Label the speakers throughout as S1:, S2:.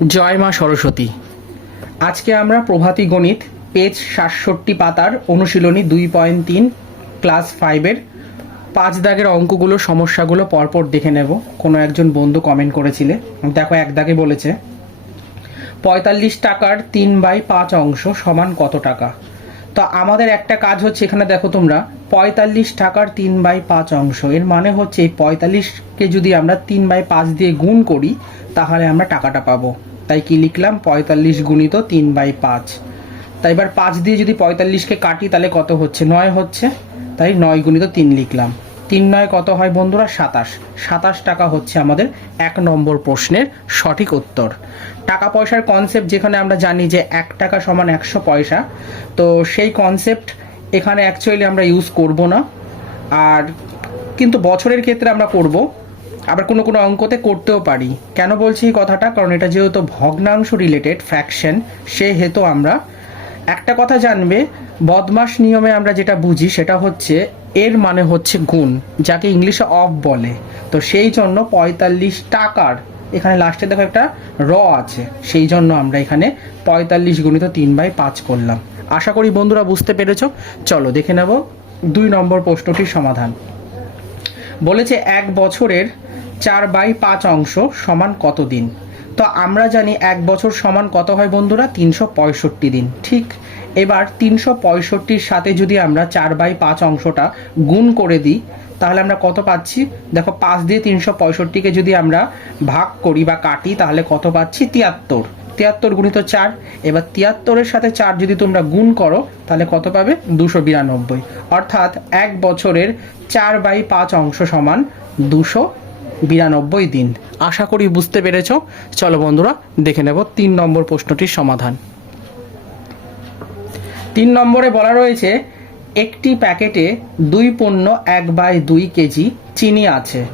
S1: জয় মা সরস্বতী। আজকে আমরা প্রভাতী গণিত, পেজ সাতষট্টি পাতার অনুশীলনী দুই পয়েন্ট তিন, ক্লাস ফাইভের পাঁচ দাগের অঙ্কগুলো, সমস্যাগুলো পরপর দেখে নেব। কোনো একজন বন্ধু কমেন্ট করেছিলে। দেখো, এক দাগে বলেছে, পঁয়তাল্লিশ টাকার তিন বাই পাঁচ অংশ সমান কত টাকা? তো আমাদের একটা কাজ হচ্ছে এখানে দেখো তোমরা, পঁয়তাল্লিশ টাকার তিন বাই পাঁচ অংশ, এর মানে হচ্ছে এই পঁয়তাল্লিশকে যদি আমরা তিন বাই পাঁচ দিয়ে গুণ করি, তাহলে আমরা টাকাটা পাবো। তাই কি লিখলাম? পঁয়তাল্লিশ গুণিত তিন বাই পাঁচ। তাই এবার পাঁচ দিয়ে যদি পঁয়তাল্লিশকে কাটি, তাহলে কত হচ্ছে? নয় হচ্ছে। তাই নয় গুণিত তিন লিখলাম। তিন নয় কত হয় বন্ধুরা? সাতাশ। সাতাশ টাকা হচ্ছে আমাদের এক নম্বর প্রশ্নের সঠিক উত্তর। টাকা পয়সার কনসেপ্ট যেখানে আমরা জানি যে এক টাকা সমান একশো পয়সা, তো সেই কনসেপ্ট এখানে অ্যাকচুয়ালি আমরা ইউজ করব না। আর কিন্তু বছরের ক্ষেত্রে আমরা করব। আবার কোনো কোনো অঙ্কতে করতেও পারি। কেন বলছি এই কথাটা? কারণ এটা যেহেতু ভগ্নাংশ রিলেটেড ফ্র্যাকশন সেহেতু আমরা একটা কথা জানবে, বদমাস নিয়মে আমরা যেটা বুঝি সেটা হচ্ছে এর মানে হচ্ছে গুণ, যাকে ইংলিশে অফ বলে। তো সেই জন্য পঁয়তাল্লিশ টাকার, এখানে লাস্টে দেখো একটা র আছে, সেই জন্য আমরা এখানে পঁয়তাল্লিশ গুণিত তিন বাই পাঁচ করলাম। আশা করি বন্ধুরা বুঝতে পেরেছ। চলো দেখে নেব দুই নম্বর প্রশ্নটির সমাধান। বলেছে এক বছরের চার বাই পাঁচ অংশ সমান কত দিন? তো আমরা জানি এক বছর সমান কত হয় বন্ধুরা? তিনশো পঁয়ষট্টি দিন, ঠিক? এবার তিনশো পঁয়ষট্টির সাথে যদি আমরা চার বাই পাঁচ অংশটা গুণ করে দিই, তাহলে আমরা কত পাচ্ছি? দেখো, পাঁচ দিয়ে তিনশো পঁয়ষট্টিকে যদি আমরা ভাগ করি বা কাটি, তাহলে কত পাচ্ছি? তিয়াত্তর। তিয়াত্তর গুণিত চার। এবার তিয়াত্তরের সাথে চার যদি তোমরা গুণ করো, তাহলে কত পাবে? দুশো বিরানব্বই। অর্থাৎ এক বছরের চার বাই পাঁচ অংশ সমান দুশো বিরানব্বই দিন। আশা করি বুঝতে পেরেছ। চলো বন্ধুরা, দেখে নেব তিন নম্বর প্রশ্নটির সমাধান। তিন নম্বরে বলা রয়েছে, একটি প্যাকেটে দুই পণ্য এক বাই দুই কেজি চিনি আছে।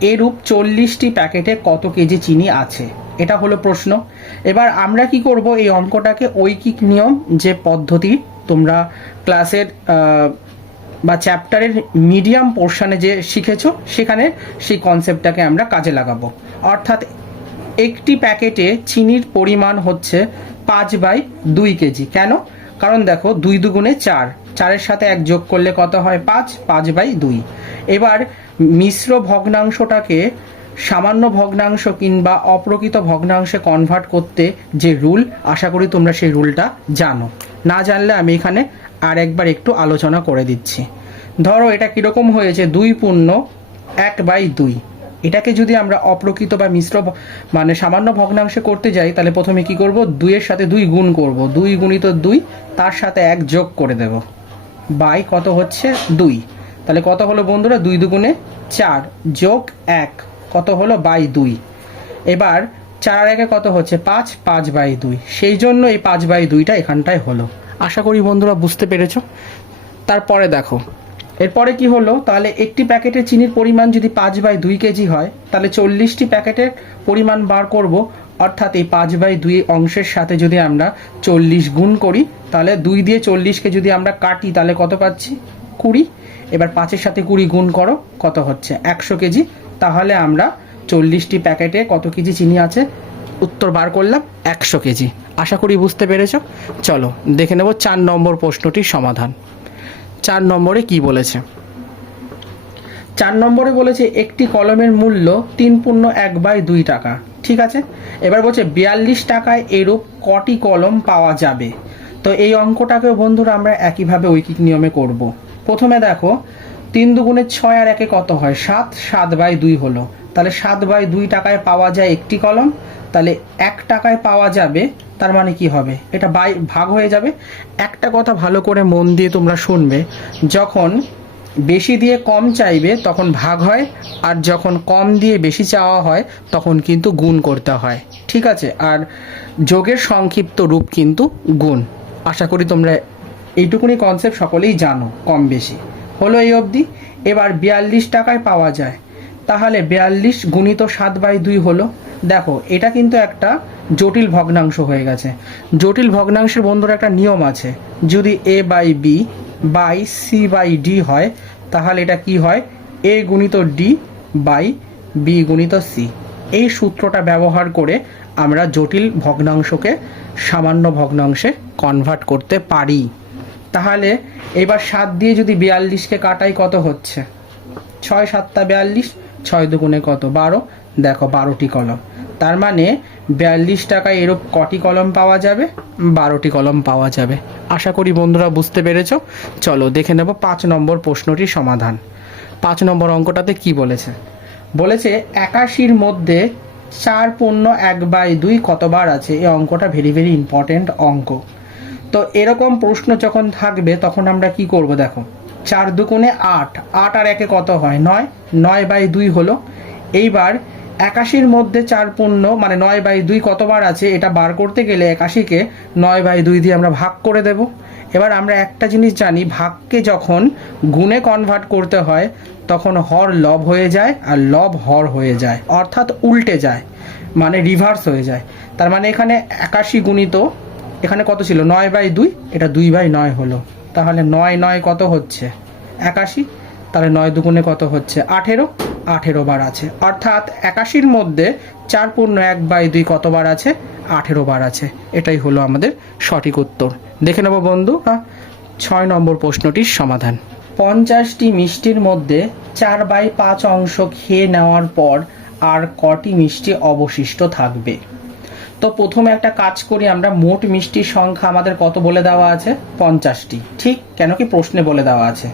S1: এরূপ চল্লিশটি প্যাকেটে কত কেজি চিনি আছে? এটা হলো প্রশ্ন। এবার আমরা কি করব? এই অঙ্কটাকে ঐকিক নিয়ম যে পদ্ধতি তোমরা ক্লাসের বা চ্যাপ্টারের মিডিয়াম পোর্শনে যে শিখেছো, সেখানে সেই কনসেপ্টটাকে আমরা কাজে লাগাবো। অর্থাৎ একটি প্যাকেটে চিনির পরিমাণ হচ্ছে পাঁচ বাই দুই কেজি। কেন? কারণ দেখো, দুই দুগুণে চার। চারের সাথে এক যোগ করলে কত হয়? পাঁচ পাঁচ বাই দুই। এবার মিশ্র ভগ্নাংশটাকে সামান্য ভগ্নাংশ কিংবা অপ্রকৃত ভগ্নাংশে কনভার্ট করতে যে রুল আশা করি তোমরা সেই রুলটা জানো। না জানলে আমি এখানে আর একবার একটু আলোচনা করে দিচ্ছি। ধরো এটা কীরকম হয়েছে? দুই পূর্ণ, এক বাই দুই। এটাকে যদি আমরা অপ্রকৃত বা মিশ্র মানে সামান্য ভগ্নাংশে করতে যাই, তাহলে প্রথমে কি করব? দুইয়ের সাথে দুই গুণ করব। দুই গুণিত দুই, তার সাথে এক যোগ করে দেব। বাই কত হচ্ছে? দুই। তাহলে কত হলো বন্ধুরা? দুই দুগুণে চার যোগ এক, কত হলো? বাই দুই। এবার চার একে কত হচ্ছে? পাঁচ পাঁচ বাই দুই। সেই জন্য এই পাঁচ বাই দুইটা এখানটায় হলো। আশা করি বন্ধুরা বুঝতে পেরেছ। তারপরে দেখো, এরপরে কি হলো? তাহলে একটি প্যাকেটে চিনির পরিমাণ যদি পাঁচ বাই দুই কেজি হয়, তাহলে চল্লিশটি প্যাকেটের পরিমাণ বার করব। অর্থাৎ এই পাঁচ বাই দুই অংশের সাথে যদি আমরা চল্লিশ গুণ করি, তাহলে দুই দিয়ে চল্লিশকে যদি আমরা কাটি, তাহলে কত পাচ্ছি? কুড়ি। এবার পাঁচের সাথে কুড়ি গুণ করো, কত হচ্ছে? একশো কেজি। তাহলে আমরা চল্লিশটি প্যাকেটে কত কেজি চিনি আছে? উত্তর বার করলাম একশো কেজি। আশা করি বুঝতে পেরেছ? চলো, দেখে নেব চার নম্বর প্রশ্নটির সমাধান। চার নম্বরে কি বলেছে? চার নম্বরে বলেছে, একটি কলমের মূল্য তিন পূর্ণ এক বাই দুই টাকা। ঠিক আছে? এবার বলছে, বিয়াল্লিশ টাকায় এরূপ কটি কলম পাওয়া যাবে? তো এই অঙ্কটাকেও বন্ধুরা আমরা একইভাবে ঐকিক নিয়মে করব। প্রথমে দেখো তিন দুগুণে ছয় আর একে কত হয়? সাত সাত বাই দুই হলো। তাহলে সাত বাই দুই টাকায় পাওয়া যায় একটি কলম। তাহলে এক টাকায় পাওয়া যাবে, তার মানে কি হবে? এটা বাই, ভাগ হয়ে যাবে। একটা কথা ভালো করে মন দিয়ে তোমরা শুনবে। যখন বেশি দিয়ে কম চাইবে, তখন ভাগ হয়। আর যখন কম দিয়ে বেশি চাওয়া হয়, তখন কিন্তু গুণ করতে হয়। ঠিক আছে? আর যোগের সংক্ষিপ্ত রূপ কিন্তু গুণ। আশা করি তোমরা এইটুকুনি কনসেপ্ট সকলেই জানো, কম বেশি। হলো এই অবধি। এবার বিয়াল্লিশ টাকায় পাওয়া যায়। তাহলে বিয়াল্লিশ গুণিত সাত বাই দুই হলো। দেখো, এটা কিন্তু একটা জটিল ভগ্নাংশ হয়ে গেছে। জটিল ভগ্নাংশের বন্ধুর একটা নিয়ম আছে। যদি A by B by C by D হয়, তাহলে এটা কি হয়? এ গুণিত ডি বাই বি গুণিত সি এই সূত্রটা ব্যবহার করে আমরা জটিল ভগ্নাংশকে সামান্য ভগ্নাংশে কনভার্ট করতে পারি। তাহলে এবার সাত দিয়ে যদি বিয়াল্লিশকে কাটাই কত হচ্ছে? ছয় সাতটা বিয়াল্লিশ, ছয় দুগুণে কত? বারো। দেখো, বারোটি কলম। তার মানে বিয়াল্লিশ টাকায় এরূপ কটি কলম পাওয়া যাবে? বারোটি কলম পাওয়া যাবে। আশা করি বন্ধুরা বুঝতে পেরেছ। চলো, দেখে নেব পাঁচ নম্বর প্রশ্নটির সমাধান। পাঁচ নম্বর অঙ্কটাতে কি বলেছে? বলেছে, একাশির মধ্যে চার পণ্য এক বাই দুই কতবার আছে? এই অঙ্কটা ভেরি ভেরি ইম্পর্টেন্ট অঙ্ক। তো এরকম প্রশ্ন যখন থাকবে, তখন আমরা কি করব দেখো? চার দুগুণে আট আট আর একে কত হয়? নয়। নয় বাই দুই হলো। এইবার একাশির মধ্যে চার পূর্ণ মানে নয় বাই দুই কতবার আছে, এটা বার করতে গেলে একাশিকে নয় বাই দুই দিয়ে আমরা ভাগ করে দেব। এবার আমরা একটা জিনিস জানি, ভাগকে যখন গুণে কনভার্ট করতে হয়, তখন হর লব হয়ে যায় আর লব হর হয়ে যায়। অর্থাৎ উল্টে যায় মানে রিভার্স হয়ে যায়। তার মানে এখানে একাশি গুণিত এখানে কত ছিল? নয় বাই দুই? এটা দুই বাই নয় হলো। তাহলে নয় নয় কত হচ্ছে? একাশি। তাহলে নয় দুগুণে কত হচ্ছে? আঠেরো। আঠেরো বার আছে। অর্থাৎ একাশির মধ্যে চার পূর্ণ এক বাই দুই কতবার আছে? আঠেরো বার আছে। এটাই হলো আমাদের সঠিক উত্তর। দেখে নেব বন্ধু হ্যাঁ? ছয় নম্বর প্রশ্নটির সমাধান। পঞ্চাশটি মিষ্টির মধ্যে চার বাই পাঁচ অংশ খেয়ে নেওয়ার পর আর কটি মিষ্টি অবশিষ্ট থাকবে? তো প্রথমে একটা কাজ করি, আমরা মোট মিষ্টির সংখ্যা আমাদের কত বলে দেওয়া আছে? পঞ্চাশটি। ঠিক? কেন কি প্রশ্নে বলে দেওয়া আছে।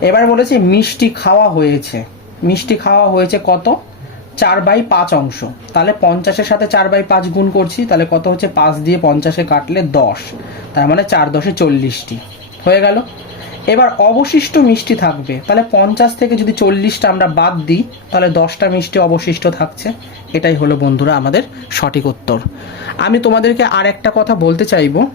S1: এবার বলেছে মিষ্টি খাওয়া হয়েছে। মিষ্টি খাওয়া হয়েছে কত? চার বাই পাঁচ অংশ। তাহলে পঞ্চাশের সাথে চার বাই পাঁচ গুণ করছি, তাহলে কত হচ্ছে? পাঁচ দিয়ে পঞ্চাশে কাটলে দশ। তার মানে চার দশে চল্লিশটি। হয়ে গেল? এবার অবশিষ্ট মিষ্টি থাকবে। তাহলে পঞ্চাশ থেকে যদি চল্লিশটা আমরা বাদ দিই, তাহলে দশটা মিষ্টি অবশিষ্ট থাকছে। এটাই হলো বন্ধুরা আমাদের সঠিক উত্তর। আমি তোমাদেরকে আর একটা কথা বলতে চাইব।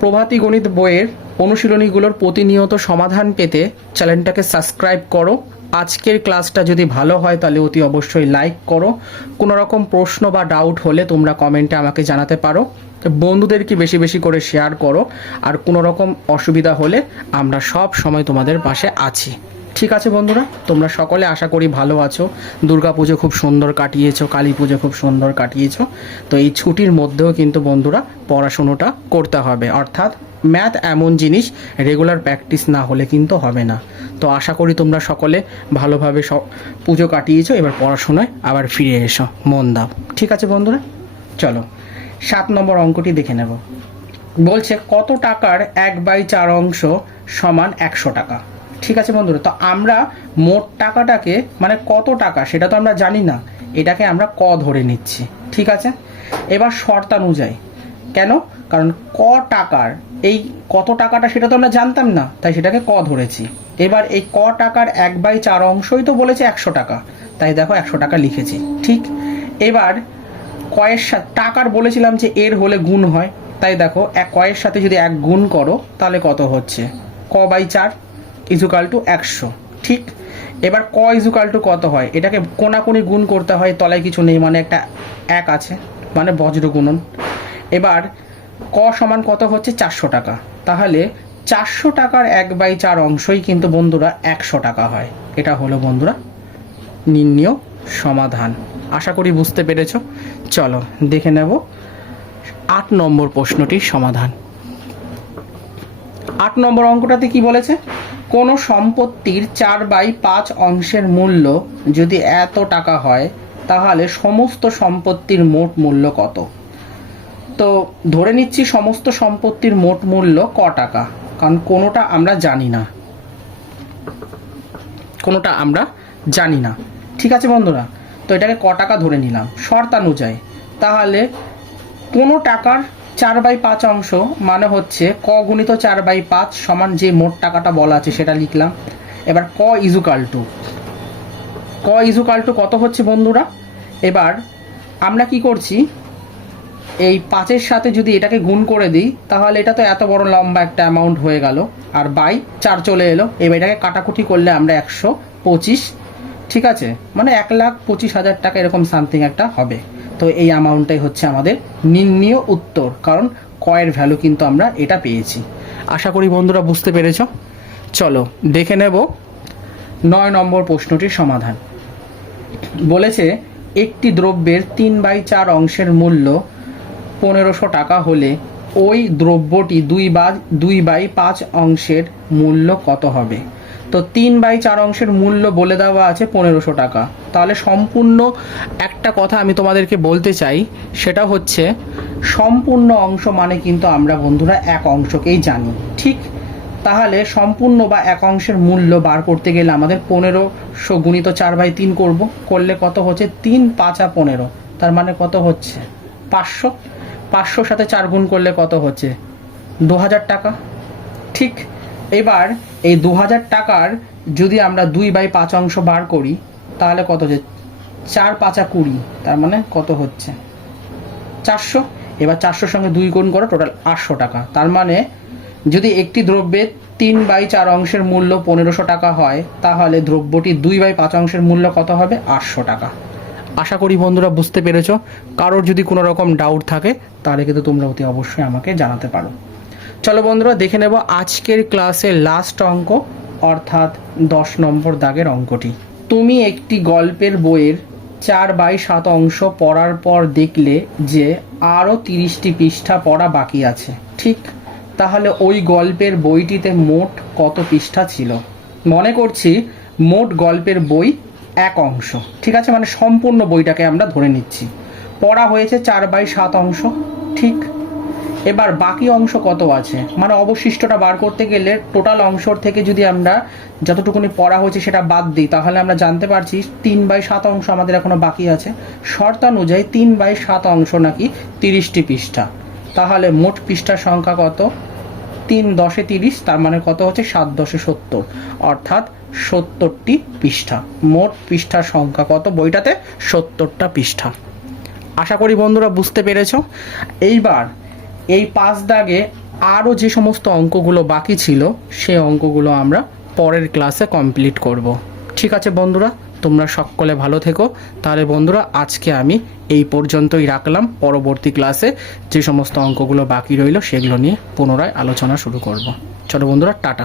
S1: প্রভাতী গণিত বইয়ের অনুশীলনীগুলোর প্রতিনিয়ত সমাধান পেতে চ্যানেলটাকে সাবস্ক্রাইব করো। আজকের ক্লাসটা যদি ভালো হয়, তাহলে অতি অবশ্যই লাইক করো। কোনো রকম প্রশ্ন বা ডাউট হলে তোমরা কমেন্টে আমাকে জানাতে পারো। বন্ধুদেরকে বেশি বেশি করে শেয়ার করো? আর কোনো রকম অসুবিধা হলে আমরা সব সময় তোমাদের পাশে আছি। ঠিক আছে বন্ধুরা, তোমরা সকলে আশা করি ভালো আছো। দুর্গা পুজো খুব সুন্দর কাটিয়েছো কালী পুজো খুব সুন্দর কাটিয়েছো। তো এই ছুটির মধ্যেও কিন্তু বন্ধুরা পড়াশুনোটা করতে হবে। অর্থাৎ ম্যাথ এমন জিনিস রেগুলার প্র্যাকটিস না হলে কিন্তু হবে না। তো আশা করি তোমরা সকলে ভালোভাবে সব পুজো কাটিয়েছো, এবার পড়াশোনায় আবার ফিরে এসো। মন দাও। ঠিক আছে বন্ধুরা? চলো। সাত নম্বর অঙ্কটি দেখে নেব। বলছে, কত টাকার এক বাই চার অংশ সমান একশো টাকা? ঠিক আছে বন্ধুরা, তো আমরা মোট টাকাটাকে মানে কত টাকা, সেটা তো আমরা জানি না, এটাকে আমরা ক ধরে নিচ্ছি, ঠিক আছে? এবার শর্তানুযায়ী, কেন? কারণ ক টাকার, এই কত টাকাটা সেটা তো আমরা জানতাম না, তাই সেটাকে ক ধরেছি। এবার এই ক টাকার এক বাই চার অংশই তো বলেছে একশো টাকা, তাই দেখো একশো টাকা লিখেছি, ঠিক? এবার কয়ের সাথে টাকার বলেছিলাম যে এর হলে গুণ হয়। তাই দেখো, এক কয়ের সাথে যদি এক গুণ করো, তাহলে কত হচ্ছে? ক বাই চার ইজুকাল টু একশো। ঠিক? এবার ক ইজুকাল টু কত হয়? এটাকে কোনাকুনি গুণ করতে হয়, তলায় কিছু নেই মানে একটা এক আছে মানে বজ্র গুণন। এবার ক সমান কত হচ্ছে? চারশো টাকা। তাহলে চারশো টাকার এক বাই চার অংশই কিন্তু বন্ধুরা একশো টাকা হয়। এটা হলো বন্ধুরা নির্ণীয় সমাধান। আশা করি বুঝতে পেরেছ। চলো, দেখে নেব। আট নম্বর প্রশ্নটির সমাধান। আট নম্বর অঙ্কটাতে কি বলেছে? কোনো সম্পত্তির চার বাই পাঁচ অংশের মূল্য যদি এত টাকা হয়, তাহলে সমস্ত সম্পত্তির মোট মূল্য কত? তো ধরে নিচ্ছি সমস্ত সম্পত্তির মোট মূল্য ক টাকা, কারণ কোনোটা আমরা জানি না। কোনোটা আমরা জানি না। ঠিক আছে বন্ধুরা? তো এটাকে ক টাকা ধরে নিলাম। শর্তানুযায়ী তাহলে কোনো টাকার চার বাই পাঁচ অংশ মানে হচ্ছে ক গুণিত চার বাই পাঁচ সমান যে মোট টাকাটা বলা আছে সেটা লিখলাম। এবার ক ইজুকাল টু ক ইজুকাল টু কত হচ্ছে বন্ধুরা? এবার আমরা কি করছি? এই পাঁচের সাথে যদি এটাকে গুণ করে দিই, তাহলে এটা তো এত বড় লম্বা একটা অ্যামাউন্ট হয়ে গেল। আর বাই চার চলে এলো। এবার এটাকে কাটাকুটি করলে আমরা একশো পঁচিশ ঠিক আছে? মানে এক লাখ পঁচিশ হাজার টাকা এরকম সামথিং একটা হবে। তো এই অ্যামাউন্টটাই হচ্ছে আমাদের নির্ণীয় উত্তর, কারণ কয়ের ভ্যালু কিন্তু আমরা এটা পেয়েছি। আশা করি বন্ধুরা বুঝতে পেরেছ? চলো, দেখে নেব নয় নম্বর প্রশ্নটির সমাধান। বলেছে, একটি দ্রব্যের তিন বাই চার অংশের মূল্য পনেরোশো টাকা হলে ওই দ্রব্যটি দুই বা দুই বাই পাঁচ অংশের মূল্য কত হবে? তো তিন বাই চার অংশের মূল্য বলে দেওয়া আছে পনেরোশো টাকা। তাহলে সম্পূর্ণ একটা কথা আমি তোমাদেরকে বলতে চাই, সেটা হচ্ছে সম্পূর্ণ অংশ মানে কিন্তু আমরা বন্ধুরা এক অংশকেই জানি, ঠিক? তাহলে সম্পূর্ণ বা এক অংশের মূল্য বার করতে গেলে আমাদের পনেরোশো গুণিত চার বাই তিন করব, করলে কত হচ্ছে? তিন পাঁচা পনেরো, তার মানে কত হচ্ছে? পাঁচশো। পাঁচশোর সাথে চার গুণ করলে কত হচ্ছে? দু হাজার টাকা, ঠিক? এবার এই দু হাজার টাকার যদি আমরা দুই বাই পাঁচ অংশ বার করি, তাহলে কত হচ্ছে? চার পাঁচা কুড়ি, তার মানে কত হচ্ছে? চারশো। এবার চারশোর সঙ্গে দুই গুণ করো টোটাল আটশো টাকা। তার মানে যদি একটি দ্রব্যের তিন বাই চার অংশের মূল্য পনেরোশো টাকা হয়, তাহলে দ্রব্যটি দুই বাই পাঁচ অংশের মূল্য কত হবে? আটশো টাকা। আশা করি বন্ধুরা বুঝতে পেরেছ। কারোর যদি কোনো রকম ডাউট থাকে, তাহলে কিন্তু তোমরা অতি অবশ্যই আমাকে জানাতে পারো। চলো বন্ধুরা, দেখে নেব আজকের ক্লাসের লাস্ট অঙ্ক, অর্থাৎ দশ নম্বর দাগের অঙ্কটি। তুমি একটি গল্পের বইয়ের চার বাই সাত অংশ পড়ার পর দেখলে যে আরও তিরিশটি পৃষ্ঠা পড়া বাকি আছে। ঠিক, তাহলে ওই গল্পের বইটিতে মোট কত পৃষ্ঠা ছিল? মনে করছি মোট গল্পের বই এক অংশ। ঠিক আছে মানে সম্পূর্ণ বইটাকে আমরা ধরে নিচ্ছি। পড়া হয়েছে চার বাই সাত অংশ, ঠিক? এবার বাকি অংশ কত আছে? মানে অবশিষ্টটা বার করতে গেলে টোটাল অংশর থেকে যদি আমরা যতটুকুনি পড়া হয়েছে সেটা বাদ দিই, তাহলে আমরা জানতে পারছি তিন বাই সাত অংশ আমাদের এখনও বাকি আছে। শর্তানুযায়ী তিন বাই সাত অংশ নাকি তিরিশটি পৃষ্ঠা। তাহলে মোট পৃষ্ঠার সংখ্যা কত? তিন দশে তিরিশ, তার মানে কত হচ্ছে? সাত দশে সত্তর। অর্থাৎ সত্তরটি পৃষ্ঠা। মোট পৃষ্ঠার সংখ্যা কত? বইটাতে সত্তরটা পৃষ্ঠা। আশা করি বন্ধুরা বুঝতে পেরেছ। এইবার এই পাঁচ দাগে আরও যে সমস্ত অঙ্কগুলো বাকি ছিল, সেই অঙ্কগুলো আমরা পরের ক্লাসে কমপ্লিট করব। ঠিক আছে বন্ধুরা, তোমরা সকলে ভালো থেকো। তাহলে বন্ধুরা, আজকে আমি এই পর্যন্তই রাখলাম। পরবর্তী ক্লাসে যে সমস্ত অঙ্কগুলো বাকি রইল, সেগুলো নিয়ে পুনরায় আলোচনা শুরু করব। চলো বন্ধুরা, টাটা।